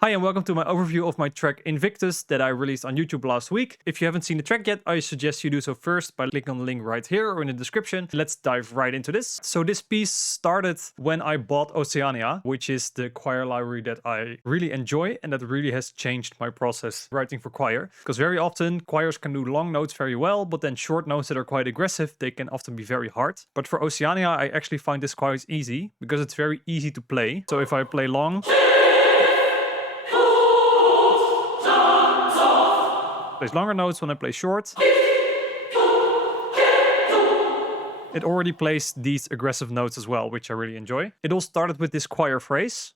Hi and welcome to my overview of my track Invictus that I released on YouTube last week. If you haven't seen the track yet, I suggest you do so first by clicking on the link right here or in the description. Let's dive right into this. So this piece started when I bought Oceania, which is the choir library that I really enjoy and that really has changed my process writing for choir. Because very often choirs can do long notes very well, but then short notes that are quite aggressive, they can often be very hard. But for Oceania, I actually find this quite easy because it's very easy to play. So if I play long, plays longer notes. When I play short, it already plays these aggressive notes as well, which I really enjoy. It all started with this choir phrase.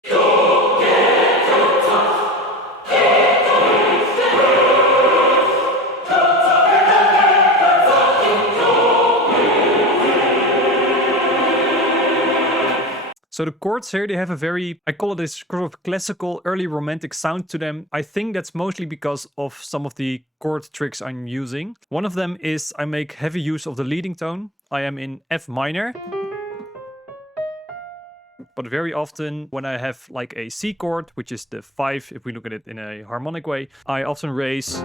So the chords here, they have a very, I call it this sort of classical early romantic sound to them. I think that's mostly because of some of the chord tricks I'm using. One of them is I make heavy use of the leading tone. I am in F minor. But very often when I have like a C chord, which is the 5, if we look at it in a harmonic way, I often raise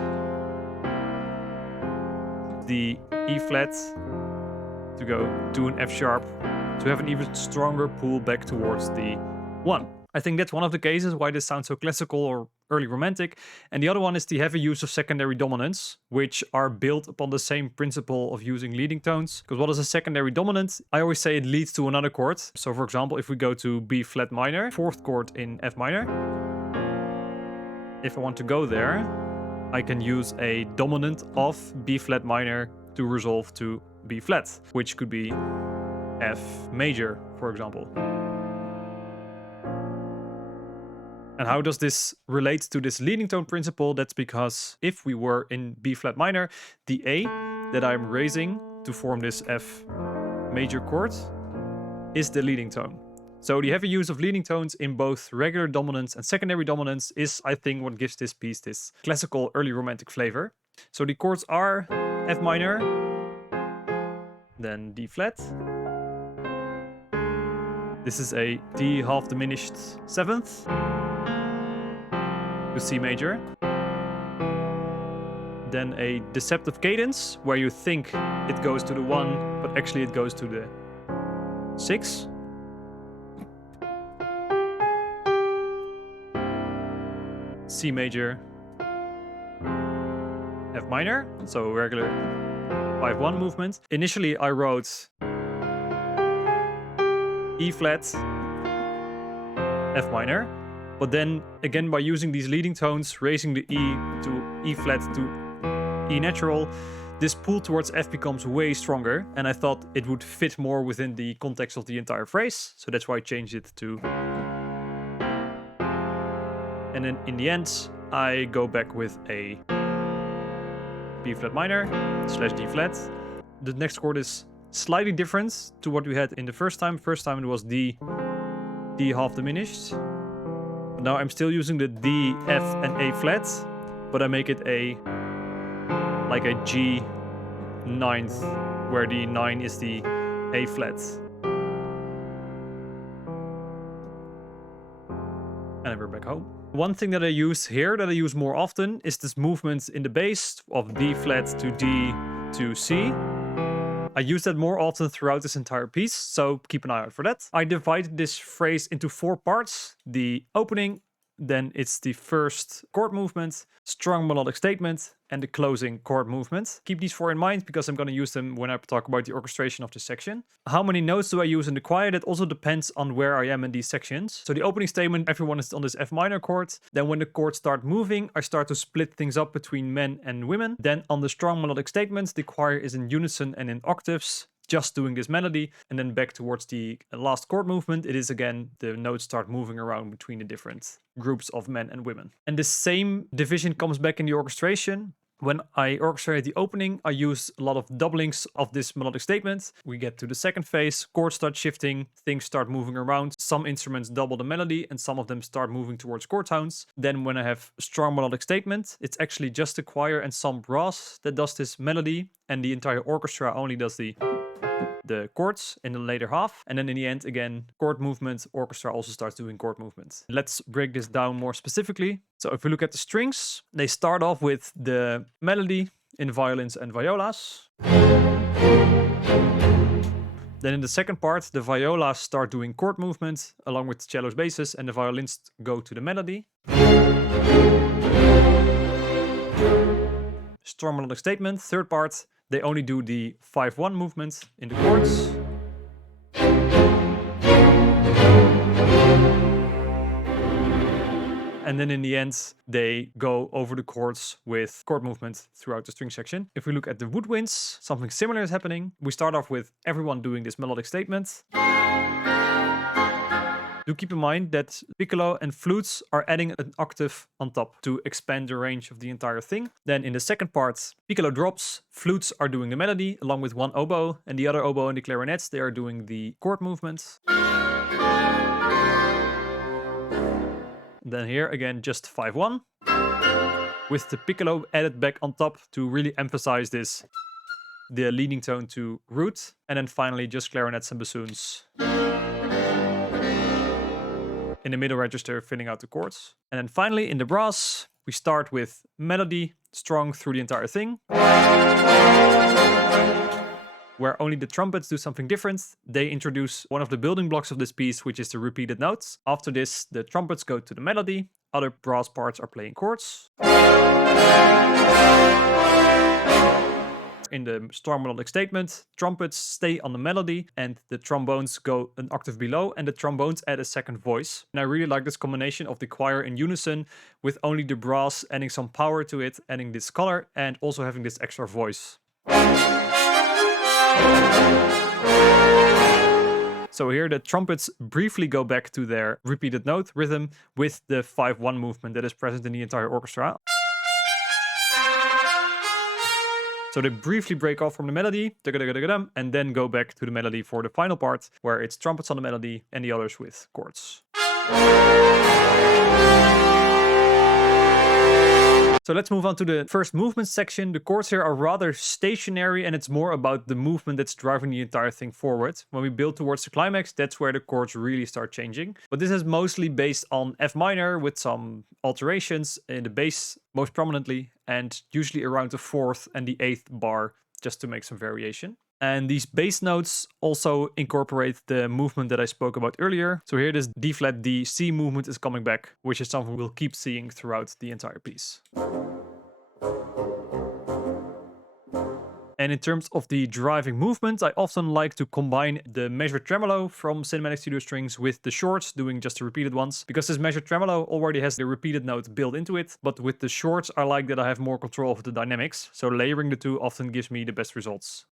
the E flat to go to an F sharp, to have an even stronger pull back towards the 1. I think that's one of the cases why this sounds so classical or early romantic. And the other one is the heavy use of secondary dominants, which are built upon the same principle of using leading tones. Because what is a secondary dominant? I always say it leads to another chord. So for example, if we go to B flat minor, 4th chord in F minor, if I want to go there, I can use a dominant of B flat minor to resolve to B flat, which could be F major, for example. And how does this relate to this leading tone principle? That's because if we were in B flat minor, the A that I'm raising to form this F major chord is the leading tone. So the heavy use of leading tones in both regular dominants and secondary dominants is, I think, what gives this piece this classical early romantic flavor. So the chords are F minor, then D flat. This is a D half diminished 7th to C major. Then a deceptive cadence where you think it goes to the 1, but actually it goes to the 6. C major, F minor, so regular 5-1 movement. Initially I wrote E flat, F minor, but then again by using these leading tones, raising the E to E flat to E natural, this pull towards F becomes way stronger, and I thought it would fit more within the context of the entire phrase, so that's why I changed it to. And then in the end, I go back with a B flat minor / D flat. The next chord is slightly different to what we had in the first time. First time it was D half diminished. But now I'm still using the D, F and A flat, but I make it like a G 9th, where the 9 is the A flat. And we're back home. One thing that I use here, that I use more often, is this movement in the bass of D flat to D to C. I use that more often throughout this entire piece, so keep an eye out for that. I divide this phrase into 4 parts. The opening, then it's the first chord movement, strong melodic statement, and the closing chord movement. Keep these 4 in mind because I'm going to use them when I talk about the orchestration of this section. How many notes do I use in the choir? That also depends on where I am in these sections. So the opening statement, everyone is on this F minor chord. Then when the chords start moving, I start to split things up between men and women. Then on the strong melodic statements, the choir is in unison and in octaves, just doing this melody, and then back towards the last chord movement, it is again, the notes start moving around between the different groups of men and women. And the same division comes back in the orchestration. When I orchestrate the opening, I use a lot of doublings of this melodic statement. We get to the second phase, chords start shifting, things start moving around. Some instruments double the melody and some of them start moving towards chord tones. Then when I have strong melodic statement, it's actually just the choir and some brass that does this melody, and the entire orchestra only does the the chords in the later half. And then in the end, again, chord movement. Orchestra also starts doing chord movement. Let's break this down more specifically. So if we look at the strings, they start off with the melody in violins and violas. Then in the second part, the violas start doing chord movement along with cellos, basses, and the violins go to the melody. Strong melodic statement, third part, they only do the 5-1 movement in the chords. And then in the end, they go over the chords with chord movement throughout the string section. If we look at the Woodwinds, something similar is happening. We start off with everyone doing this melodic statement. Do keep in mind that piccolo and flutes are adding an octave on top to expand the range of the entire thing. Then in the second part, piccolo drops, flutes are doing the melody along with one oboe, and the other oboe and the clarinets, they are doing the chord movements. Then here again, just 5-1 with the piccolo added back on top to really emphasize this, the leading tone to root, and then finally just clarinets and bassoons in the middle register filling out the chords. And then finally in the brass, we start with melody strong through the entire thing, where only the trumpets do something different. They introduce one of the building blocks of this piece, which is the repeated notes. After this, the trumpets go to the melody. Other brass parts are playing chords. In the strong melodic statement, trumpets stay on the melody and the trombones go an octave below, and the trombones add a second voice. And I really like this combination of the choir in unison with only the brass adding some power to it, adding this color and also having this extra voice. So here the trumpets briefly go back to their repeated note rhythm with the 5-1 movement that is present in the entire orchestra. So they briefly break off from the melody, and then go back to the melody for the final part, where it's trumpets on the melody and the others with chords. So let's move on to the first movement section. The chords here are rather stationary, and it's more about the movement that's driving the entire thing forward. When we build towards the climax, that's where the chords really start changing. But this is mostly based on F minor with some alterations in the bass most prominently, and usually around the 4th and the 8th bar, just to make some variation. And these bass notes also incorporate the movement that I spoke about earlier. So here this D flat D C movement is coming back, which is something we'll keep seeing throughout the entire piece. And in terms of the driving movement, I often like to combine the measured tremolo from Cinematic Studio Strings with the shorts, doing just the repeated ones. Because this measured tremolo already has the repeated note built into it, but with the shorts I like that I have more control of the dynamics, so layering the two often gives me the best results.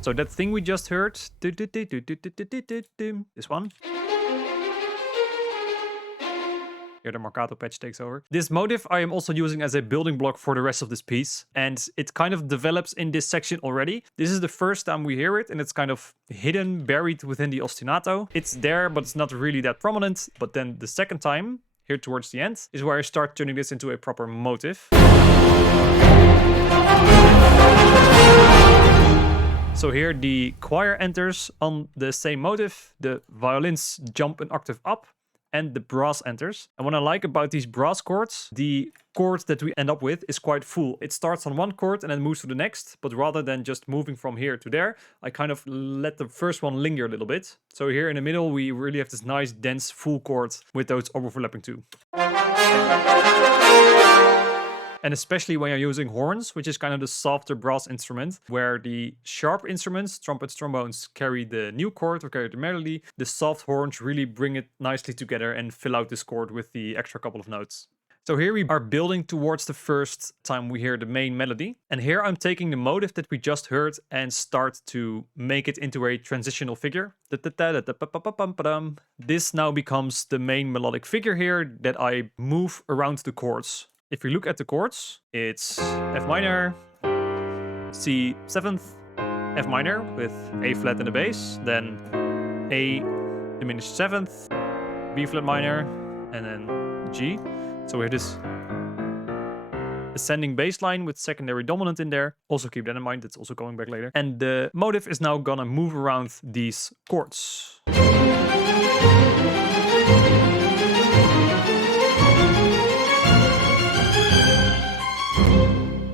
So that thing we just heard, this one. Here the marcato patch takes over. This motif I am also using as a building block for the rest of this piece, and it kind of develops in this section already. This is the first time we hear it, and it's kind of hidden, buried within the ostinato. It's there, but it's not really that prominent. But then the second time, here towards the end, is where I start turning this into a proper motif. So here the choir enters on the same motif, the violins jump an octave up, and the brass enters. And what I like about these brass chords, the chord that we end up with is quite full. It starts on one chord and then moves to the next, but rather than just moving from here to there, I kind of let the first one linger a little bit. So here in the middle, we really have this nice, dense, full chord with those overlapping too. And especially when you're using horns, which is kind of the softer brass instrument, where the sharp instruments, trumpets, trombones, carry the new chord or carry the melody, the soft horns really bring it nicely together and fill out this chord with the extra couple of notes. So here we are building towards the first time we hear the main melody. And here I'm taking the motif that we just heard and start to make it into a transitional figure. This now becomes the main melodic figure here that I move around the chords. If we look at the chords, it's F minor, C 7th, F minor with A flat in the bass, then A diminished 7th, B flat minor, and then G. So we have this ascending bass line with secondary dominant in there. Also keep that in mind, it's also going back later. And the motif is now gonna move around these chords.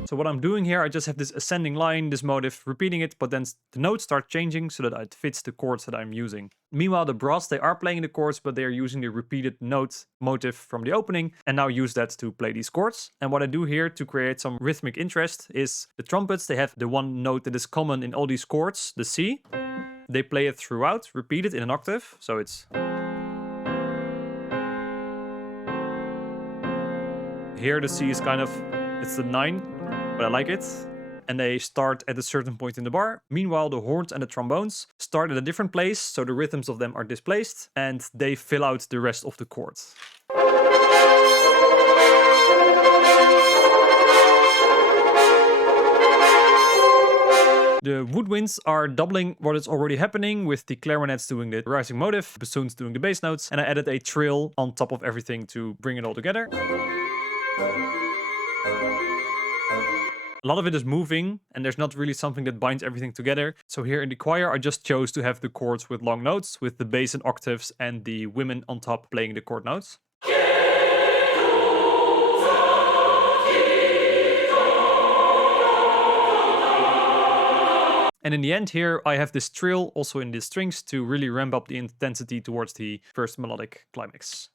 So what I'm doing here, I just have this ascending line, this motif, repeating it, but then the notes start changing so that it fits the chords that I'm using. Meanwhile, the brass, they are playing the chords, but they are using the repeated note motif from the opening, and now use that to play these chords. And what I do here to create some rhythmic interest is the trumpets, they have the one note that is common in all these chords, the C. They play it throughout, repeat it in an octave, so it's... Here the C is kind of, it's the 9, but I like it. And they start at a certain point in the bar. Meanwhile, the horns and the trombones start at a different place, so the rhythms of them are displaced, and they fill out the rest of the chords. The woodwinds are doubling what is already happening, with the clarinets doing the rising motif, bassoons doing the bass notes, and I added a trill on top of everything to bring it all together. A lot of it is moving, and there's not really something that binds everything together. So here in the choir, I just chose to have the chords with long notes, with the bass and octaves, and the women on top playing the chord notes. And in the end here, I have this trill also in the strings to really ramp up the intensity towards the first melodic climax.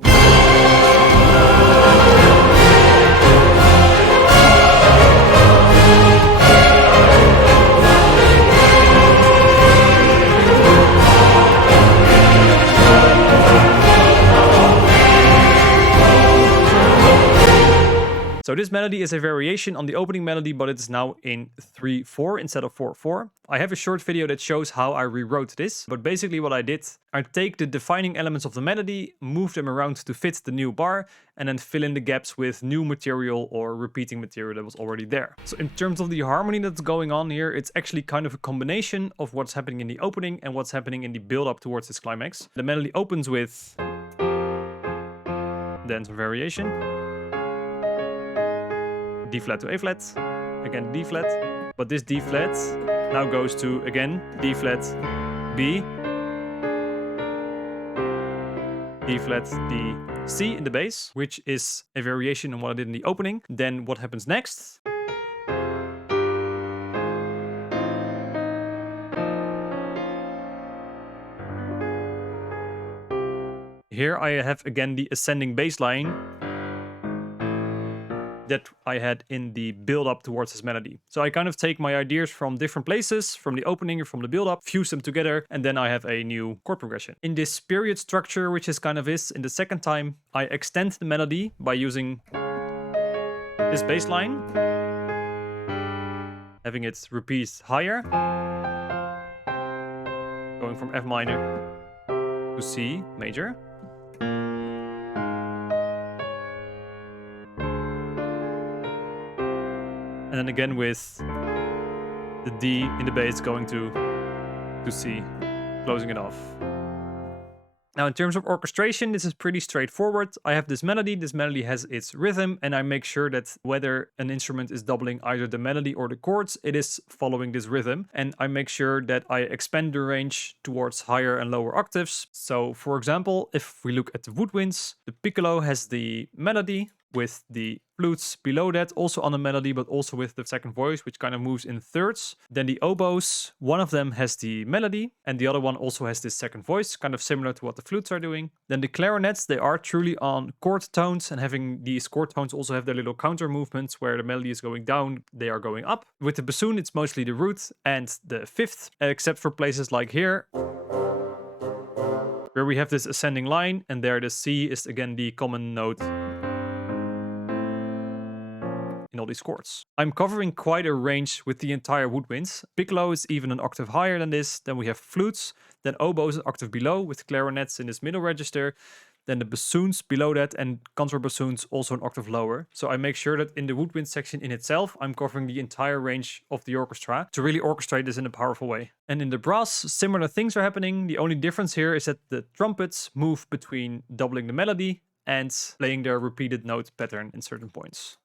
So this melody is a variation on the opening melody, but it is now in 3/4 instead of 4/4. I have a short video that shows how I rewrote this, but basically what I did, I take the defining elements of the melody, move them around to fit the new bar, and then fill in the gaps with new material or repeating material that was already there. So in terms of the harmony that's going on here, it's actually kind of a combination of what's happening in the opening and what's happening in the build-up towards this climax. The melody opens with then some variation. D flat to A flat, again D flat, but this D flat now goes to, again, D flat, B, D flat, D, C in the bass, which is a variation on what I did in the opening. Then what happens next? Here I have again the ascending bass line that I had in the build-up towards this melody. So I kind of take my ideas from different places, from the opening or from the build-up, fuse them together, and then I have a new chord progression. In this period structure, which is kind of is, in the second time, I extend the melody by using this bass line, having it repeat higher, going from F minor to C major. And then again with the D in the bass going to C, closing it off. Now in terms of orchestration, this is pretty straightforward. I have this melody has its rhythm, and I make sure that whether an instrument is doubling either the melody or the chords, it is following this rhythm. And I make sure that I expand the range towards higher and lower octaves. So for example, if we look at the woodwinds, the piccolo has the melody, with the flutes below that also on a melody, but also with the second voice, which kind of moves in thirds. Then the oboes, one of them has the melody and the other one also has this second voice, kind of similar to what the flutes are doing. Then the clarinets, they are truly on chord tones, and having these chord tones also have their little counter movements where the melody is going down, they are going up. With the bassoon, it's mostly the root and the fifth, except for places like here, where we have this ascending line, and there the C is again the common note in all these chords. I'm covering quite a range with the entire woodwinds. Piccolo is even an octave higher than this. Then we have flutes. Then oboes an octave below with clarinets in this middle register. Then the bassoons below that, and contrabassoons also an octave lower. So I make sure that in the woodwind section in itself, I'm covering the entire range of the orchestra to really orchestrate this in a powerful way. And in the brass, similar things are happening. The only difference here is that the trumpets move between doubling the melody and playing their repeated note pattern in certain points.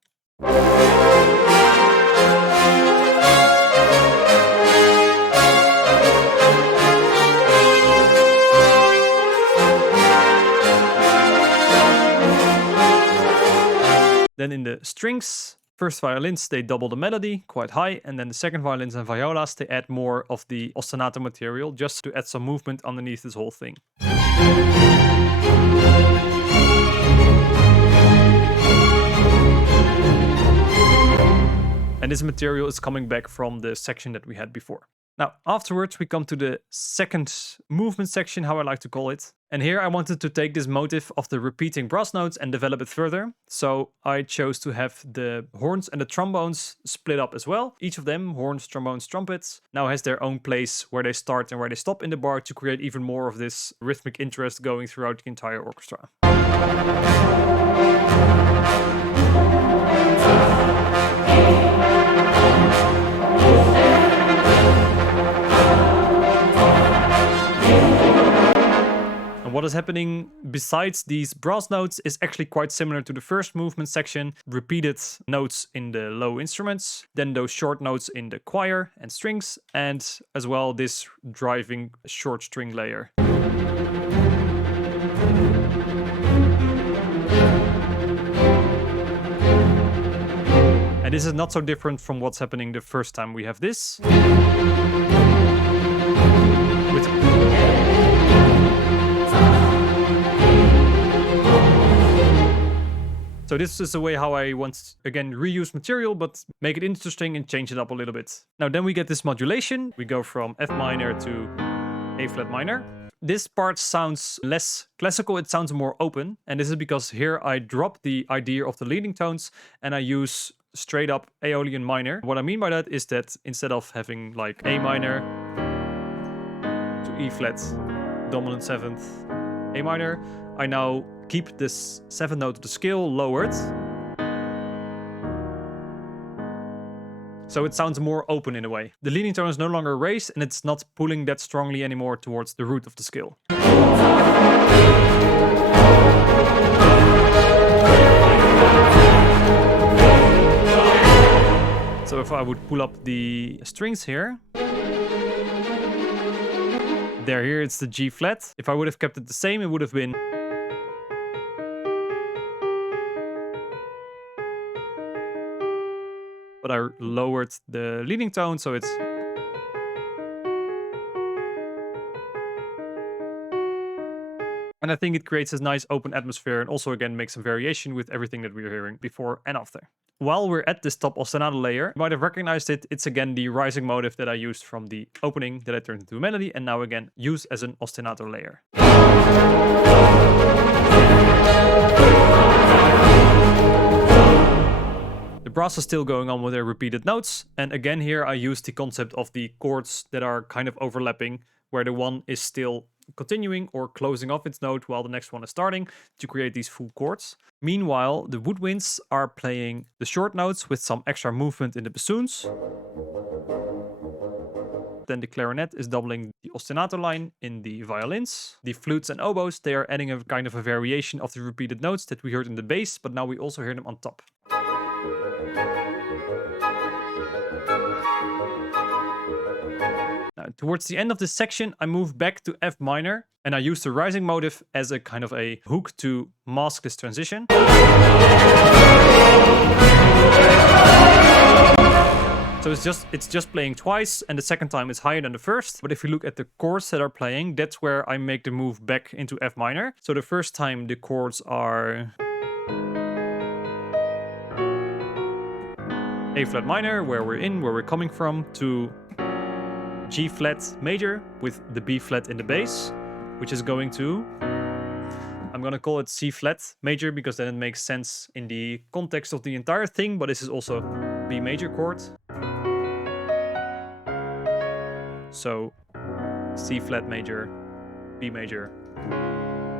Then in the strings, first violins, they double the melody quite high, and then the second violins and violas, they add more of the ostinato material just to add some movement underneath this whole thing. And this material is coming back from the section that we had before. Now, afterwards, we come to the second movement section, how I like to call it. And here I wanted to take this motif of the repeating brass notes and develop it further. So I chose to have the horns and the trombones split up as well. Each of them, horns, trombones, trumpets, now has their own place where they start and where they stop in the bar to create even more of this rhythmic interest going throughout the entire orchestra. What is happening besides these brass notes is actually quite similar to the first movement section. Repeated notes in the low instruments, then those short notes in the choir and strings, and as well this driving short string layer. And this is not so different from what's happening the first time we have this. So this is the way how I want, again, reuse material, but make it interesting and change it up a little bit. Now then we get this modulation. We go from F minor to A flat minor. This part sounds less classical, it sounds more open. And this is because here I drop the idea of the leading tones and I use straight up Aeolian minor. What I mean by that is that instead of having like A minor to E flat, dominant 7th, A minor, I now keep this 7th note of the scale lowered. So it sounds more open in a way. The leading tone is no longer raised and it's not pulling that strongly anymore towards the root of the scale. So if I would pull up the strings here, here it's the G flat. If I would have kept it the same, it would have been. But I lowered the leading tone, so it's. And I think it creates this nice open atmosphere and also again makes some variation with everything that we were hearing before and after. While we're at this top ostinato layer, you might have recognized it. It's again the rising motif that I used from the opening that I turned into a melody and now again use as an ostinato layer. The brass is still going on with their repeated notes. And again here I use the concept of the chords that are kind of overlapping, where the one is still continuing or closing off its note while the next one is starting to create these full chords. Meanwhile, the woodwinds are playing the short notes with some extra movement in the bassoons. Then the clarinet is doubling the ostinato line in the violins. The flutes and oboes, they are adding a kind of a variation of the repeated notes that we heard in the bass, but now we also hear them on top. Now, towards the end of this section, I move back to F minor, and I use the rising motif as a kind of a hook to mask this transition. So it's just playing twice, and the second time is higher than the first. But if you look at the chords that are playing, that's where I make the move back into F minor. So the first time the chords are A flat minor, where we're coming from, to G flat major with the B flat in the bass, which is going to, I'm gonna call it C flat major because then it makes sense in the context of the entire thing, but this is also B major chord. So C flat major, B major,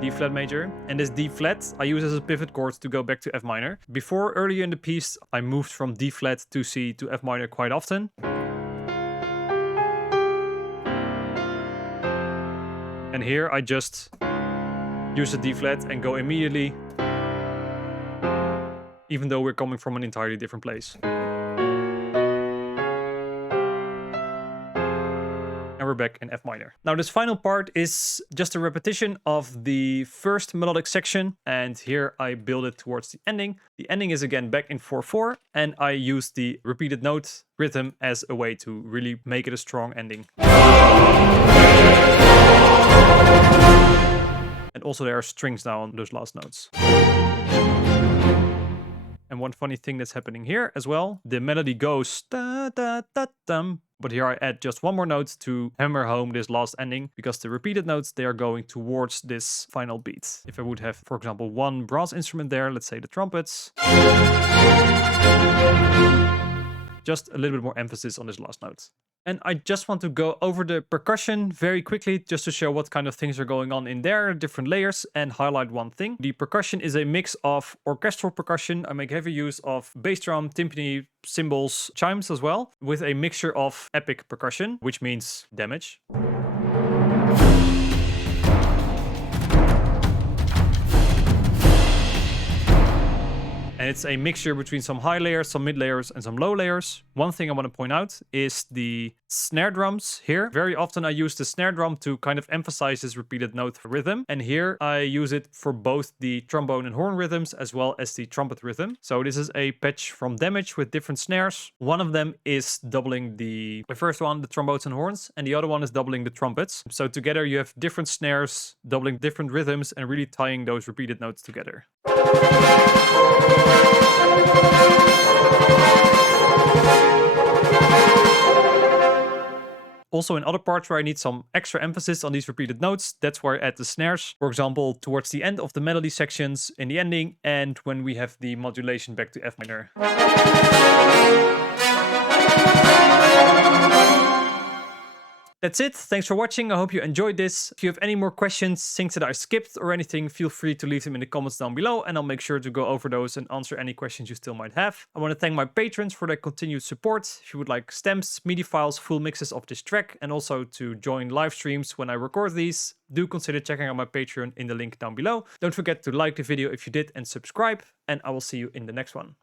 D flat major, and this D flat I use as a pivot chord to go back to F minor. Before, earlier in the piece, I moved from D flat to C to F minor quite often. And here I just use a D flat and go immediately even though we're coming from an entirely different place. And we're back in F minor. Now this final part is just a repetition of the first melodic section, and here I build it towards the ending. The ending is again back in 4/4, and I use the repeated note rhythm as a way to really make it a strong ending. And also there are strings now on those last notes. And one funny thing that's happening here as well, the melody goes da da da dum, but here I add just one more note to hammer home this last ending, because the repeated notes, they are going towards this final beat. If I would have, for example, one brass instrument there, let's say the trumpets, just a little bit more emphasis on this last note. And I just want to go over the percussion very quickly, just to show what kind of things are going on in there, different layers, and highlight one thing. The percussion is a mix of orchestral percussion. I make heavy use of bass drum, timpani, cymbals, chimes as well, with a mixture of epic percussion, which means damage. And it's a mixture between some high layers, some mid layers, and some low layers. One thing I want to point out is the snare drums here. Very often I use the snare drum to kind of emphasize this repeated note rhythm. And here I use it for both the trombone and horn rhythms as well as the trumpet rhythm. So this is a patch from Damage with different snares. One of them is doubling the first one, the trombones and horns, and the other one is doubling the trumpets. So together you have different snares, doubling different rhythms, and really tying those repeated notes together. Also in other parts where I need some extra emphasis on these repeated notes, that's where I add the snares. For example, towards the end of the melody sections in the ending, and when we have the modulation back to F minor. That's it. Thanks for watching. I hope you enjoyed this. If you have any more questions, things that I skipped or anything, feel free to leave them in the comments down below, and I'll make sure to go over those and answer any questions you still might have. I want to thank my patrons for their continued support. If you would like stems, MIDI files, full mixes of this track, and also to join live streams when I record these, do consider checking out my Patreon in the link down below. Don't forget to like the video if you did and subscribe, and I will see you in the next one.